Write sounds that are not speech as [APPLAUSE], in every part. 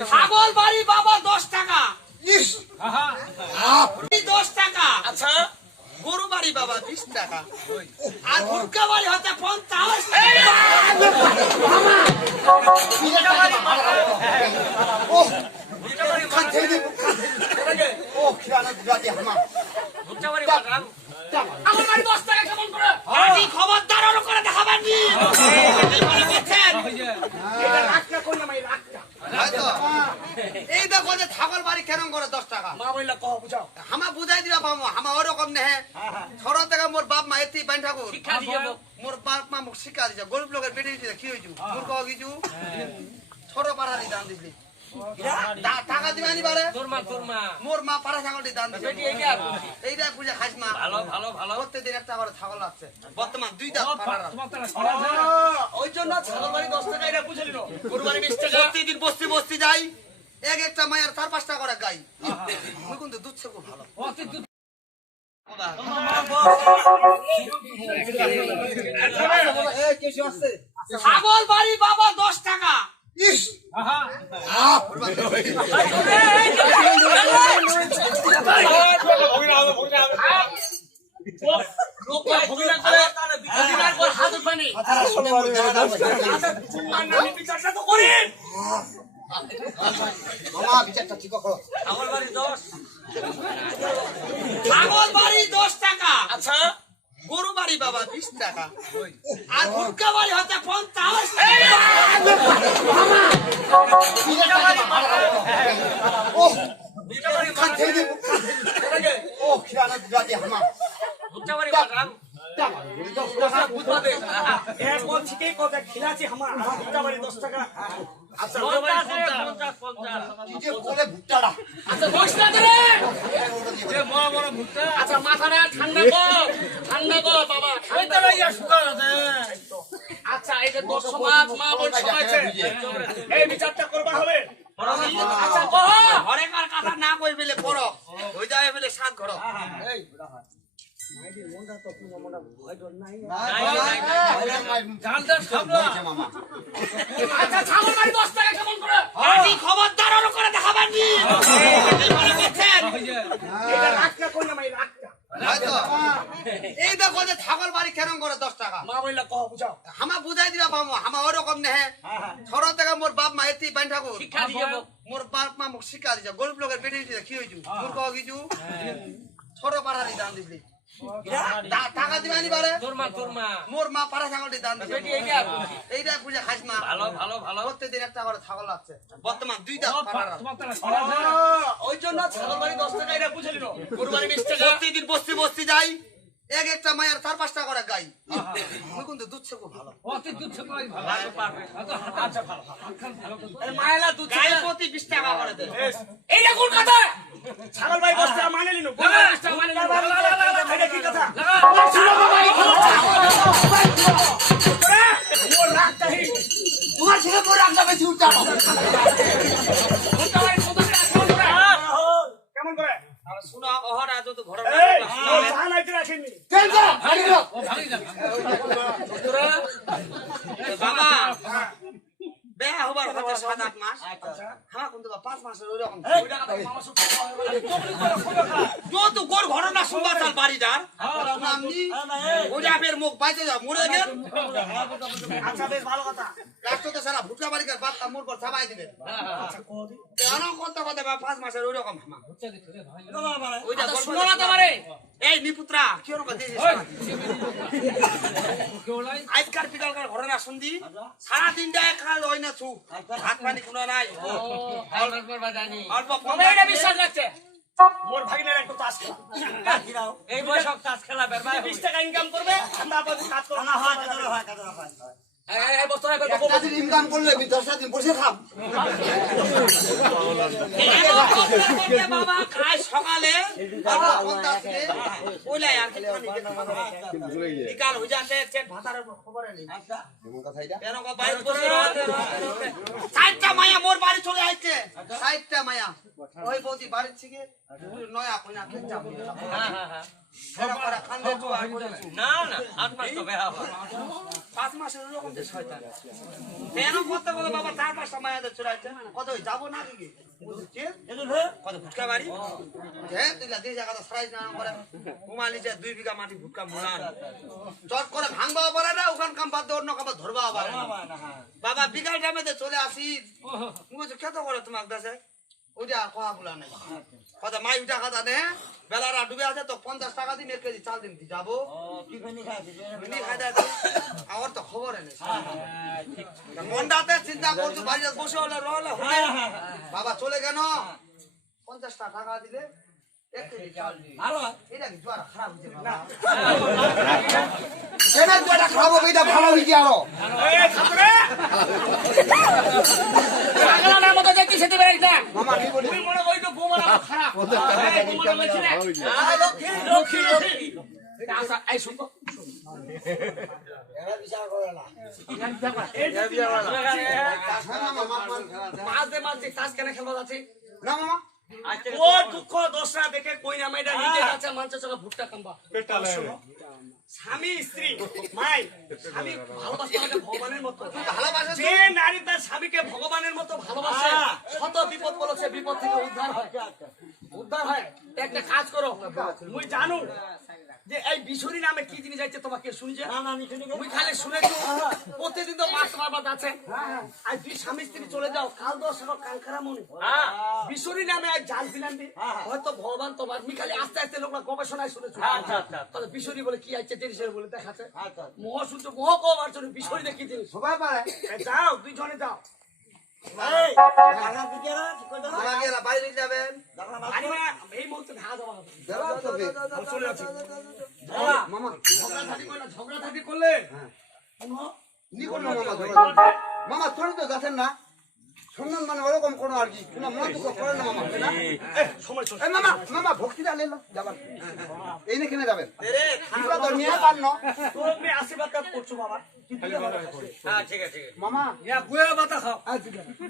ছাগল বাড়ি বাবা দশ টাকা। দশ টাকা। আচ্ছা। গরু বাড়ি বাবা বিশ টাকা। আর ভুটকা বাড়ি হতে পঞ্চাশ। ও খেয়াল দিবা পাবো হামা ওরকম নেহে। ছড় থেকে মোর বাপ মা এতি বাইন ঠাকুর শিক্ষা দিয়ে যাব মোর বাপ মা মোক শিক্ষা দিছে গরিব লোকের বেটি দিছে কি হইছু মোর কহ কিছু ছড় পাড়ারি দান দিছিলি টাকা দিবা নি পারে তোর মা তোর মা। মোর মা পাড়া ছাগলটি দান দিছে। বেটি এইটা এইটা পূজা খাইস মা। ভালো ভালো ভালো। প্রত্যেকদিন একটা করে ছাগল লাগছে বর্তমান দুইটা পাড়ার ওই জন্য ছাগল বাড়ি দশ টাকা এটা বুঝে নিল গরু বাড়ি টাকা। প্রতিদিন বস্তি বস্তি যাই এক একটা মায়ের চার পাঁচটা করে গাই মুই কিন্তু দুধ খুব ভালো ছাগল বাড়ি বাবা দশ টাকা ইস মামা বিচারটা ঠিক করো। ছাগল বাড়ি দশ। টাকা। আচ্ছা। গরু বাড়ি বাবা বিশ টাকা। আর ভুটকা বাড়ি হতে পঞ্চাশ ও খান থেকে দিন খান থেকে দিন। ও খেয়াল গুলাটি হামা কি যে বলে ভুট্টাটা। আচ্ছা দশ টাকা আচ্ছা মাথাটা ঠান্ডা কর। ঠান্ডা কর বাবা। ঠান্ডা লাইয়া শুকার আছে আচ্ছা এটা দশ মাস মা বোন সবাই এই বিচারটা করবা হবে। আচ্ছা কহ কথা না কই বেলে পড়। হই যায় বেলে সাত ঘর আচ্ছা খবরদার করে নি মনে এই দেখো যে ছাগল বাড়ি কেন করে দশ টাকা মা বললে কহ বুঝাও হামা বুঝাই দিবা পাবো হামা ওরকম নেহে ছড় থেকে মোর বাপ মা এতি বাইন ঠাকুর মোর বাপ মা মোক শিক্ষা দিছে গরিব লোকের বেটি কি হইছু মোর কহ কিছু ছড় পাড়ারি দান দিছিলি টাকা দিবা পারে তোর মা তোর মা। মোর মা পাড়া ছাগলটি দান এইটা পূজা খাইস মা। ভালো ভালো ভালো। প্রত্যেকদিন একটা করে ছাগল লাগছে বর্তমান দুইটা ওই জন্য ছাগল বাড়ি দশ টাকা এটা বুঝে নিল। গরু বিশ টাকা। প্রতিদিন বস্তি বস্তি যাই। এক একটা মায়ের চার পাঁচটা করে গাই। কিন্তু দুধ খুব ভালো। মায়েলা দুধ গায়ে প্রতি বিশ টাকা করে দেয়। এইটা কোন কথা? ছাগল ভাই বসতে মানে নিল মানে এটা কি কথা তোমার ছেলে পরে রাখা বেশি উঠা কেমন করে শুনো অহরা যত ঘর জান আইতে রাখেনি বাবা সাত আট মাস। হ্যাঁ কিন্তু পাঁচ মাসের ওই রকম যত গোর ঘটনা শুনবা চাল বাড়িটার আপনি ওটা মুখ বাইতে যাও মরে গেল। আচ্ছা বেশ ভালো কথা। রাষ্ট্রতে সারা ভুটকা বাড়িকার বাচ্চা মোর পর ছাপাই দিবে। কেন কথা কথা বা পাঁচ মাসের ওই রকম হামা ওইটা শুনো না তোমারে। এই নিপুত্রা কি রকম দিয়েছিস আজকাল পিকালকার ঘটনা শুনদি সারা দিনটা কাল হয় না ছু হাত পানি কোনো নাই। অল্প কম এটা বিশ্বাস রাখছে? মোর ভাগিনার একটু তাস খেলা। এই বয়স তাস খেলা বেরবাই বিশ টাকা ইনকাম করবে তারপর কাজ করবে। না হয় এই হয় একটা দিন ইনকাম করলে দিন বসে খাম বাবা খায় সকালে। বিকাল হয়ে যাচ্ছে ভাতার খবর নেই মায়া মোর বাড়ি চলে আসছে ষাটটা মায়া। ওই বৌদি বাড়ির থেকে নয়া কইনা খান্দে জোয়ার করেছে। না না আট মাস তো বেহা পাঁচ মাসের ওরকম যে শয়তান কেন করতে বলে বাবা চার পাঁচটা মায়াদের আসছে কত যাব না কি কত ভুটকা বাড়ি? হ্যাঁ তুই দিয়ে জায়গাটা সারাই না করে যে দুই বিঘা মাটি ভুটকা মুড়ান চট করে ভাঙবাও পারে না ওখান কাম বাদ দিয়ে অন্য কাম ধরবাও পারে না। বাবা বিকাল টাইমে চলে আসি। তুমি খেতে করে তোমার কাছে ওইটা কথা বলা নাই। কথা মাই উঠা কথা নে বেলারা ডুবে আছে তো পঞ্চাশ টাকা দিন এক কেজি চাল দিন যাব। খাই দেয় আমার তো খবর নেই। মনটাতে চিন্তা করছ বাড়িতে বসে হলে রহলে বাবা চলে কেন পঞ্চাশ টাকা দিলে এক কেজি চাল দিই। এটা কি জোয়ার খারাপ হয়েছে বাবা? কেনা জুয়াটা খাব এটা ভালো হয়েছে আরও। [LAUGHS] মাঝে মাঝে তাস কেন খেলবা যাচ্ছে? না মামা। ওর দুঃখ দোসরা দেখে কই মাইডা নিজে চলে ভুট্টা কাম্বা স্বামী স্ত্রী মাই স্বামী ভগবানের মতো। ভালোবাসে যে নারী তার স্বামীকে ভগবানের মতো ভালোবাসে শত বিপদ বলেছে বিপদ থেকে উদ্ধার হয়। উদ্ধার হয়। একটা কাজ করো। মুই জানু যে এই বিশুরি নামে কি জিনিস আছে তোমাকে শুনছে? মুই খালি শুনেছি। প্রতিদিন তো মাছ মারবাদ আছে। আর দুই স্বামী স্ত্রী চলে যাও। কাল দশ মনে বিশুরি নামে এক জাল ফিলান হয়তো ভগবান তোমার মুই খালি আস্তে আস্তে লোকরা গবেষণায় শুনেছি। তাহলে বিশুরি বলে কি আছে জিনিসের বলে দেখাচ্ছে। মোহ সূর্য মোহ কবার জন্য বিশুরি দেখি জিনিস। সবাই পারে। যাও দুইজনে যাও। বাইরে যাবেন। এই মুহূর্তে ভাড়া দেওয়া হবে চলে যাচ্ছি। মামা ঝগড়াঝাটি করলে শুনো, মামা ধরে। তো যাচ্ছেন না? সম্মান মানে ওরকম কোনো আর কি কোনো মন দুঃখ করে না মামা না? সময় মামা মামা ভক্তিটা লেলো যাবেন এই না কিনে যাবেন আমরা তো নিয়ে পান না তুমি আশীর্বাদ করছ বাবা হ্যাঁ ঠিক আছে মামা ইয়া গুয়া বাতা খাও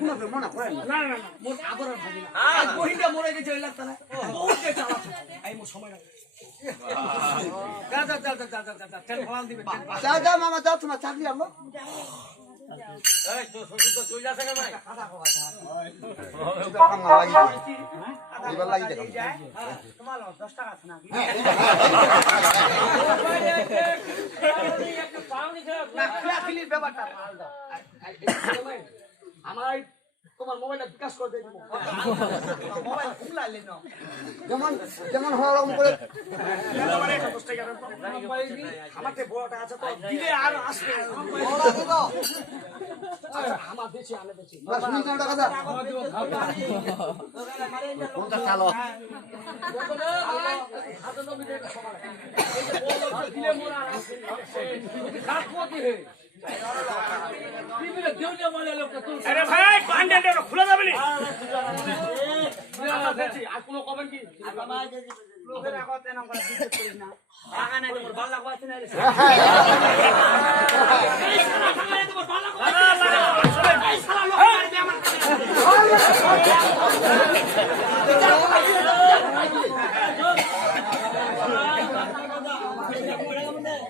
কোনো তো মনে করেন না না না না মোর আদরের ভাগিনা আজ বহিনটা মরে গেছে ওই লাগতা না বহুত যে জ্বালা এই মোর সময় লাগে যা যা যা যা যা যা, যা যা। যা যা মামা যাও তোমার চাকরি আনলো আমার তোমার মোবাইলটা বিকাশ করে দিবো যেমন যেমন হয় ওরকম করে আমার বড়টা আছে তো দিলে আর আসবে আমার বেশি আমি বেশি টাকা স্যার হাতে তো মিলে সকালে এই যে। বড় দিলে মোরা আর আসবে না। খারাপ কোয়াতি হে আরে ভাই প্যান্ডেলটা খুলে যাবে নি? আর কোনো কবেন কি লোকের আগত এরকম করে বিদ্যুৎ করিস না। টাকা নাই তোমার, ভালো লাগবো না? এই শালা লোক আমার কাছে। ভাবির সময় সঙ্গে লাগান যাবে গলা ধরে টানি কিনা বলি